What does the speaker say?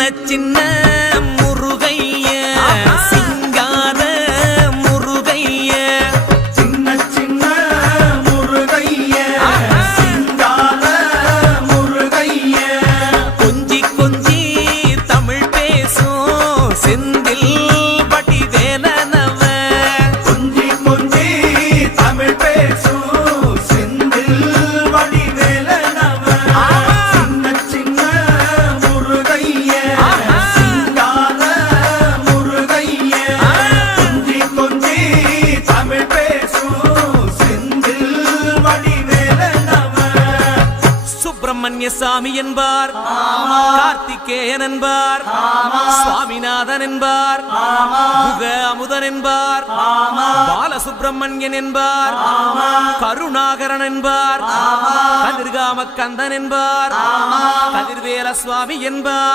சின்ன முருகைய சிங்கார முருகைய சின்ன சின்ன முருகைய சிங்கார முருகைய கொஞ்சி கொஞ்சி தமிழ் பேசும் செந்தில் வடிவேலனவ கொஞ்சி கொஞ்சி தமிழ் பேசும் செந்தில் வடிவேலனவ சின்ன சின்ன முருகைய சிங்கார முருகைய கொஞ்சி கொஞ்சி தமிழ் பேசும் செந்தில் வடிவேலனவ சுப்பிரமணிய சாமி என்பார், கார்த்திகேயன் என்பார், சுவாமிநாதன் என்பார், முக அமுதன் என்பார், பாலசுப்பிரமணியன் என்பார், கருணாகரன் என்பார், கதிர்காம கந்தன் என்பார், கதிர்வேல சுவாமி என்பார்.